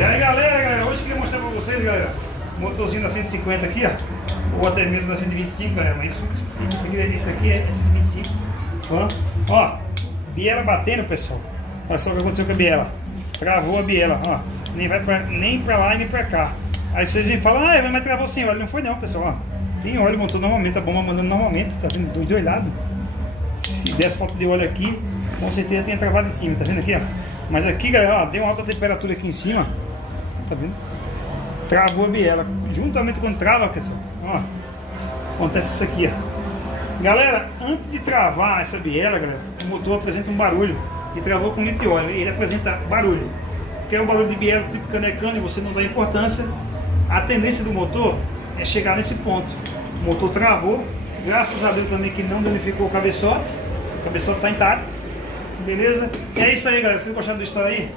E aí galera, hoje eu queria mostrar pra vocês, galera, o motorzinho da 150 aqui, ó, ou até mesmo da 125, galera, mas isso aqui é 125, ó, biela batendo, pessoal. Olha só o que aconteceu com a biela, travou a biela, ó, nem pra lá e nem pra cá. Aí vocês vêm e falam, mas travou sem óleo. Não foi não, pessoal, ó, tem óleo, montou normalmente, a bomba mandando normalmente, tá vendo, dos dois lados. Se desse falta de óleo aqui, com certeza tinha travado em cima, tá vendo aqui, ó. Mas aqui, galera, ó, deu uma alta temperatura aqui em cima, tá vendo? Travou a biela, juntamente com trava, pessoal, ó, acontece isso aqui, ó. Galera, antes de travar essa biela, galera, o motor apresenta um barulho, e travou com litro de óleo, ele apresenta barulho, que é um barulho de biela tipo canecano, e você não dá importância. A tendência do motor é chegar nesse ponto. O motor travou, graças a Deus também que não danificou o cabeçote está intacto, beleza? E é isso aí, galera, se vocês gostaram da história aí,